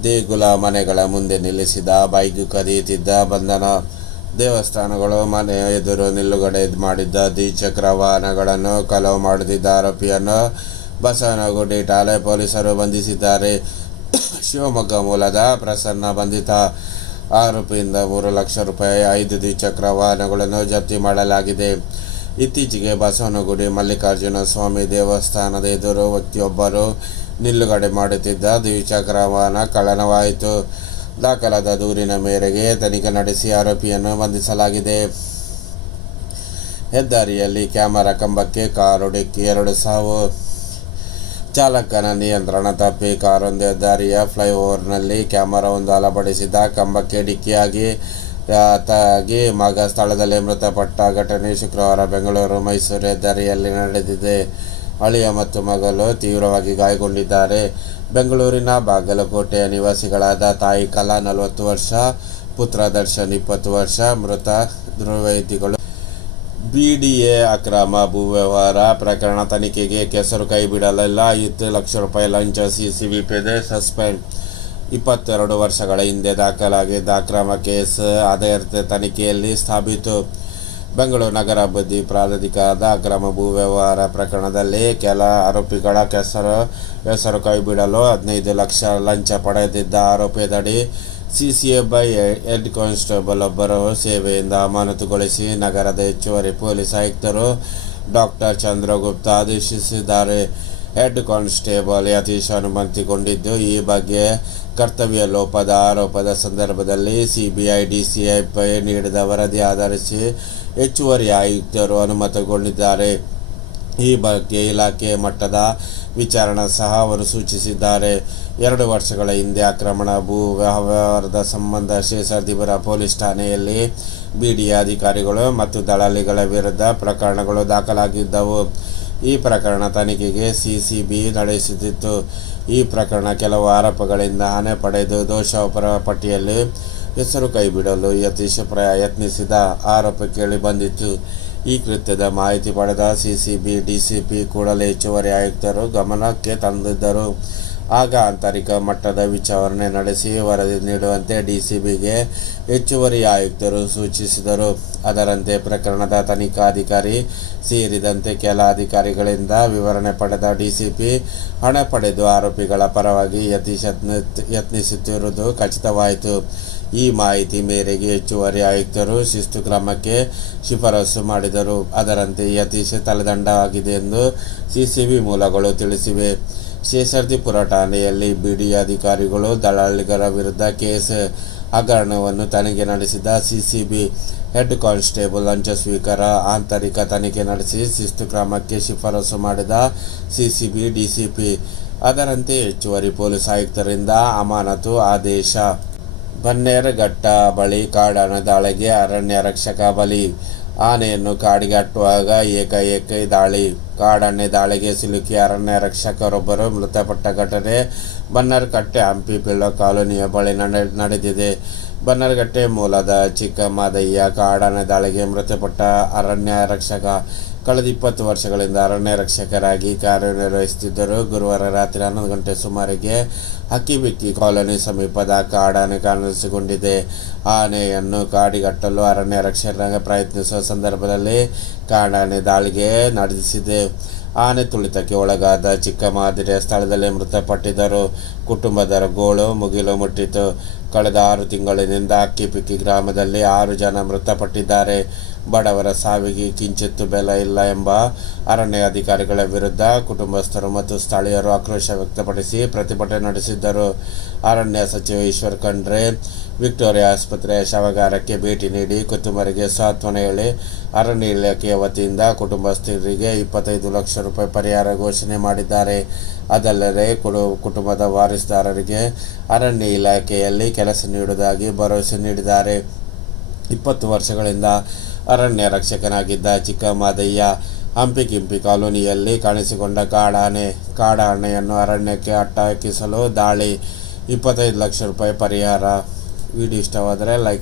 ದೇಗುಲ ಮನೆಗಳ ಮುಂದೆ ನಿಲ್ಲಿಸಿದ ಬೈಕ್ ಕರೆಯುತ್ತಿದ್ದ ಬಂಧನ ದೇವಸ್ಥಾನಗಳು, ಮನೆ ಎದುರು ನಿಲುಗಡೆ ಮಾಡಿದ್ದ ದ್ವಿಚಕ್ರ ವಾಹನಗಳನ್ನು ಕಲವು ಮಾಡುತ್ತಿದ್ದ ಆರೋಪಿಯನ್ನು ಬಸವನಗುಡಿ ಠಾಣೆ ಪೊಲೀಸರು ಬಂಧಿಸಿದ್ದಾರೆ. ಶಿವಮೊಗ್ಗ ಮೂಲದ ಪ್ರಸನ್ನ ಬಂಧಿತ ಆರೋಪಿಯಿಂದ ಮೂರು ಲಕ್ಷ ರೂಪಾಯಿ, ಐದು ದ್ವಿಚಕ್ರ ವಾಹನಗಳನ್ನು ಜಪ್ತಿ ಮಾಡಲಾಗಿದೆ. ಇತ್ತೀಚೆಗೆ ಬಸವನಗುಡಿ ಮಲ್ಲಿಕಾರ್ಜುನ ಸ್ವಾಮಿ ದೇವಸ್ಥಾನದ ಎದುರು ವ್ಯಕ್ತಿಯೊಬ್ಬರು ನಿಲುಗಡೆ ಮಾಡುತ್ತಿದ್ದ ದ್ವಿಚಕ್ರ ವಾಹನ ಕಳನವಾಯಿತು ದಾಖಲಾದ ದೂರಿನ ಮೇರೆಗೆ ತನಿಖೆ ನಡೆಸಿ ಆರೋಪಿಯನ್ನು ಬಂಧಿಸಲಾಗಿದೆ. ಹೆದ್ದಾರಿಯಲ್ಲಿ ಕ್ಯಾಮರಾ ಕಂಬಕ್ಕೆ ಕಾರು ಡಿಕ್ಕಿ ಎರಡು ಸಾವು. ಚಾಲಕನ ನಿಯಂತ್ರಣ ತಪ್ಪಿ ಕಾರೊಂದು ಹೆದ್ದಾರಿಯ ಫ್ಲೈಓವರ್ನಲ್ಲಿ ಕ್ಯಾಮರಾವೊಂದು ಅಳವಡಿಸಿದ ಕಂಬಕ್ಕೆ ಡಿಕ್ಕಿಯಾಗಿ ತಾಗಿ ಮಗ ಸ್ಥಳದಲ್ಲೇ ಮೃತಪಟ್ಟ ಘಟನೆ ಶುಕ್ರವಾರ ಬೆಂಗಳೂರು, ಮೈಸೂರು ಹೆದ್ದಾರಿಯಲ್ಲಿ ನಡೆದಿದೆ. ಅಳಿಯ ಮತ್ತು ಮಗಳು ತೀವ್ರವಾಗಿ ಗಾಯಗೊಂಡಿದ್ದಾರೆ. ಬೆಂಗಳೂರಿನ ಬಾಗಲಕೋಟೆಯ ನಿವಾಸಿಗಳಾದ ತಾಯಿ ಕಲಾ, ನಲವತ್ತು ವರ್ಷ, ಪುತ್ರ ದರ್ಶನ್, ಇಪ್ಪತ್ತು ವರ್ಷ, ಮೃತ ದುರ್ವೈತಿಗಳು ಬಿಡಿಎ ಅಕ್ರಮ ಭೂ ವ್ಯವಹಾರ ಪ್ರಕರಣ ತನಿಖೆಗೆ ಕೆಸರು ಕೈ ಬಿಡಲಿಲ್ಲ ಐದು ಲಕ್ಷ ರೂಪಾಯಿ ಲಂಚ, ಸಿಸಿಬಿ ಸಸ್ಪೆಂಡ್. ಇಪ್ಪತ್ತೆರಡು ವರ್ಷಗಳ ಹಿಂದೆ ದಾಖಲಾಗಿದ್ದ ಅಕ್ರಮ ಕೇಸ್ ಆಧಾರಿತ ತನಿಖೆಯಲ್ಲಿ ಸಾಬೀತು ಬೆಂಗಳೂರು ನಗರ ಅಭಿವೃದ್ಧಿ ಪ್ರಾಧಿಕಾರದ ಅಕ್ರಮ ಭೂ ವ್ಯವಹಾರ ಪ್ರಕರಣದಲ್ಲಿ ಕೆಲ ಆರೋಪಿಗಳ ಕೆಸರು ಹೆಸರು ಕೈಬಿಡಲು ಹದಿನೈದು ಲಕ್ಷ ಲಂಚ ಪಡೆದಿದ್ದ ಆರೋಪದಡಿ ಬೈ ಹೆಡ್ ಕಾನ್ಸ್ಟೇಬಲ್ ಒಬ್ಬರು ಸೇವೆಯಿಂದ ಅಮಾನತುಗೊಳಿಸಿ ನಗರದ ಹೆಚ್ಚುವರಿ ಪೊಲೀಸ್ ಆಯುಕ್ತರು ಡಾಕ್ಟರ್ ಚಂದ್ರಗುಪ್ತ ಆದೇಶಿಸಿದ್ದಾರೆ. ಹೆಡ್ ಕಾನ್ಸ್ಟೇಬಲ್ ಯತೀಶ್ ಅನುಮತಿಗೊಂಡಿದ್ದು ಈ ಬಗ್ಗೆ ಕರ್ತವ್ಯ ಲೋಪದ ಆರೋಪದ ಸಂದರ್ಭದಲ್ಲಿ ಸಿಬಿಐ ಪೈ ನೀಡಿದ ವರದಿ ಆಧರಿಸಿ ಹೆಚ್ಚುವರಿ ಆಯುಕ್ತರು ಅನುಮತಗೊಂಡಿದ್ದಾರೆ. ಈ ಬಗ್ಗೆ ಇಲಾಖೆ ಮಟ್ಟದ ವಿಚಾರಣೆ ಸಹ ಅವರು ಸೂಚಿಸಿದ್ದಾರೆ. ಎರಡು ವರ್ಷಗಳ ಹಿಂದೆ ಆಕ್ರಮಣ, ಭೂ ವ್ಯವಹಾರದ ಸಂಬಂಧ ಶೇಷಾದಿಪುರ ಪೊಲೀಸ್ ಠಾಣೆಯಲ್ಲಿ ಬಿಡಿ ಅಧಿಕಾರಿಗಳು ಮತ್ತು ದಳಾಳಿಗಳ ವಿರುದ್ಧ ಪ್ರಕರಣಗಳು ದಾಖಲಾಗಿದ್ದವು. ಈ ಪ್ರಕರಣ ತನಿಖೆಗೆ ಸಿಸಿಬಿ ನಡೆಸುತ್ತಿತ್ತು. ಈ ಪ್ರಕರಣ ಕೆಲವು ಆರೋಪಗಳಿಂದ ಹಣೆ ಪಡೆದು ದೋಷಾಪರ ಪಟ್ಟಿಯಲ್ಲಿ ಹೆಸರು ಕೈಬಿಡಲು ಯತೀಶ್ ಪ್ರ ಯತ್ನಿಸಿದ ಆರೋಪ ಕೇಳಿ ಬಂದಿತ್ತು. ಈ ಕೃತ್ಯದ ಮಾಹಿತಿ ಪಡೆದ ಸಿಸಿಬಿ, ಡಿಸಿಪಿ, ಕೂಡಲೇ ಹೆಚ್ಚುವರಿ ಆಯುಕ್ತರು ಗಮನಕ್ಕೆ ತಂದಿದ್ದರು. ಆಗ ಆಂತರಿಕ ಮಟ್ಟದ ವಿಚಾರಣೆ ನಡೆಸಿ ವರದಿ ನೀಡುವಂತೆ ಡಿಸಿಬಿಗೆ ಹೆಚ್ಚುವರಿ ಆಯುಕ್ತರು ಸೂಚಿಸಿದರು. ಅದರಂತೆ ಪ್ರಕರಣದ ತನಿಖಾಧಿಕಾರಿ ಸೇರಿದಂತೆ ಕೆಲ ಅಧಿಕಾರಿಗಳಿಂದ ವಿವರಣೆ ಪಡೆದ ಡಿಸಿಪಿ ಹಣ ಪಡೆದು ಆರೋಪಿಗಳ ಪರವಾಗಿ ಯತೀಶ್ ಯತ್ನ ಯತ್ನಿಸುತ್ತಿರುವುದು ಖಚಿತವಾಯಿತು. ಈ ಮಾಹಿತಿ ಮೇರೆಗೆ ಹೆಚ್ಚುವರಿ ಆಯುಕ್ತರು ಶಿಸ್ತು ಕ್ರಮಕ್ಕೆ ಶಿಫಾರಸು ಮಾಡಿದರು. ಅದರಂತೆ ಯತೀಶ್ ತಲೆದಂಡವಾಗಿದೆ ಎಂದು ಸಿಸಿಬಿ ಮೂಲಗಳು ತಿಳಿಸಿವೆ. ಶೇಷಾದ್ರಿಪುರ ಠಾಣೆಯಲ್ಲಿ ಬಿಡಿ ಅಧಿಕಾರಿಗಳು ದಲ್ಲಾಳಿಗಳ ವಿರುದ್ಧ ಕೇಸ್ ಹಗರಣವನ್ನು ತನಿಖೆ ನಡೆಸಿದ ಸಿಸಿಬಿ ಹೆಡ್ ಕಾನ್ಸ್ಟೇಬಲ್ ಲಂಚ ಸ್ವೀಕಾರ ಆಂತರಿಕ ತನಿಖೆ ನಡೆಸಿ ಶಿಸ್ತು ಕ್ರಮಕ್ಕೆ ಶಿಫಾರಸು ಮಾಡಿದ ಸಿಸಿಬಿ ಡಿಸಿಪಿ. ಅದರಂತೆ ಹೆಚ್ಚುವರಿ ಪೊಲೀಸ್ ಆಯುಕ್ತರಿಂದ ಅಮಾನತು ಆದೇಶ. ಬನ್ನೇರಘಟ್ಟ ಬಳಿ ಕಾಡನ ದಾಳಿಗೆ ಅರಣ್ಯ ರಕ್ಷಕ ಬಲಿ ಆನೆಯನ್ನು ಕಾಡಿಗೆ ಅಟ್ಟುವಾಗ ಏಕಾಏಕಿ ದಾಳಿ. ಕಾಡಾನೆ ದಾಳಿಗೆ ಸಿಲುಕಿ ಅರಣ್ಯ ರಕ್ಷಕರೊಬ್ಬರು ಮೃತಪಟ್ಟ ಘಟನೆ ಬನ್ನರ್ಕಟ್ಟೆ ಹಂಪಿ ಬೀಳೋ ಕಾಲೋನಿಯ ಬಳಿ ನಡೆ, ನಡೆದಿದೆ. ಬನ್ನರ್ಗಟ್ಟೆ ಮೂಲದ ಚಿಕ್ಕಮಾದಯ್ಯ ಕಾಡಾನೆ ದಾಳಿಗೆ ಮೃತಪಟ್ಟ ಅರಣ್ಯ ರಕ್ಷಕ ಕಳೆದ ಇಪ್ಪತ್ತು ವರ್ಷಗಳಿಂದ ಅರಣ್ಯ ರಕ್ಷಕರಾಗಿ ಕಾರ್ಯನಿರ್ವಹಿಸುತ್ತಿದ್ದರು. ಗುರುವಾರ ರಾತ್ರಿ ಹನ್ನೊಂದು ಗಂಟೆ ಸುಮಾರಿಗೆ ಹಕ್ಕಿಬಿಕ್ಕಿ ಕಾಲೋನಿ ಸಮೀಪದ ಕಾಡಾನೆ ಕಾಣಿಸಿಕೊಂಡಿದೆ. ಆನೆಯನ್ನು ಕಾಡಿಗಟ್ಟಲು ಅರಣ್ಯ ರಕ್ಷಕರಾಗಿ ಪ್ರಯತ್ನಿಸುವ ಸಂದರ್ಭದಲ್ಲಿ ಕಾಡಾನೆ ದಾಳಿಗೆ ನಡೆಸಿದೆ ಆನೆ ತುಳಿತಕ್ಕೆ ಒಳಗಾದ ಚಿಕ್ಕ ಮಾದರಿಯ ಸ್ಥಳದಲ್ಲಿ ಮೃತಪಟ್ಟಿದ್ದರು. ಕುಟುಂಬದರ ಗೋಳು ಮುಗಿಲು ಮುಟ್ಟಿತು ಕಳೆದ ಆರು ತಿಂಗಳಿನಿಂದ ಅಕ್ಕಿಪಿಕ್ಕಿ ಗ್ರಾಮದಲ್ಲಿ ಆರು ಜನ ಮೃತಪಟ್ಟಿದ್ದಾರೆ. ಬಡವರ ಸಾವಿಗೆ ಕಿಂಚಿತ್ತು ಬೆಲೆ ಇಲ್ಲ ಎಂಬ ಅರಣ್ಯ ಅಧಿಕಾರಿಗಳ ವಿರುದ್ಧ ಕುಟುಂಬಸ್ಥರು ಮತ್ತು ಸ್ಥಳೀಯರು ಆಕ್ರೋಶ ವ್ಯಕ್ತಪಡಿಸಿ ಪ್ರತಿಭಟನೆ ನಡೆಸಿದ್ದರು. ಅರಣ್ಯ ಸಚಿವ ಈಶ್ವರ್ ಖಂಡ್ರೆ ವಿಕ್ಟೋರಿಯಾ ಆಸ್ಪತ್ರೆಯ ಶವಗಾರಕ್ಕೆ ಭೇಟಿ ನೀಡಿ ಕುಟುಂಬರಿಗೆ ಸಾಂತ್ವನ ಹೇಳಿ ಅರಣ್ಯ ಇಲಾಖೆಯ ವತಿಯಿಂದ ಕುಟುಂಬಸ್ಥರಿಗೆ ಇಪ್ಪತ್ತೈದು ಲಕ್ಷ ರೂಪಾಯಿ ಪರಿಹಾರ ಘೋಷಣೆ ಮಾಡಿದ್ದಾರೆ. ಅದಲ್ಲದೆ ಕುಟುಂಬದ ವಾರಿಸ್ದಾರರಿಗೆ ಅರಣ್ಯ ಇಲಾಖೆಯಲ್ಲಿ ಕೆಲಸ ನೀಡುವುದಾಗಿ ಭರವಸೆ ನೀಡಿದ್ದಾರೆ. ಇಪ್ಪತ್ತು ವರ್ಷಗಳಿಂದ ಅರಣ್ಯ ರಕ್ಷಕನಾಗಿದ್ದ ಚಿಕ್ಕಮಾದಯ್ಯ ಹಂಪಿ ಕಿಂಪಿ ಕಾಲೋನಿಯಲ್ಲಿ ಕಾಣಿಸಿಕೊಂಡ ಕಾಡಾನೆ, ಕಾಡಾನೆಯನ್ನು ಅರಣ್ಯಕ್ಕೆ ಅಟ್ಟಾಕಿಸಲು ದಾಳಿ. ಇಪ್ಪತ್ತೈದು ಲಕ್ಷ ರೂಪಾಯಿ ಪರಿಹಾರ. ವಿಡಿಯೋ ಇಷ್ಟವಾದರೆ ಲೈಕ್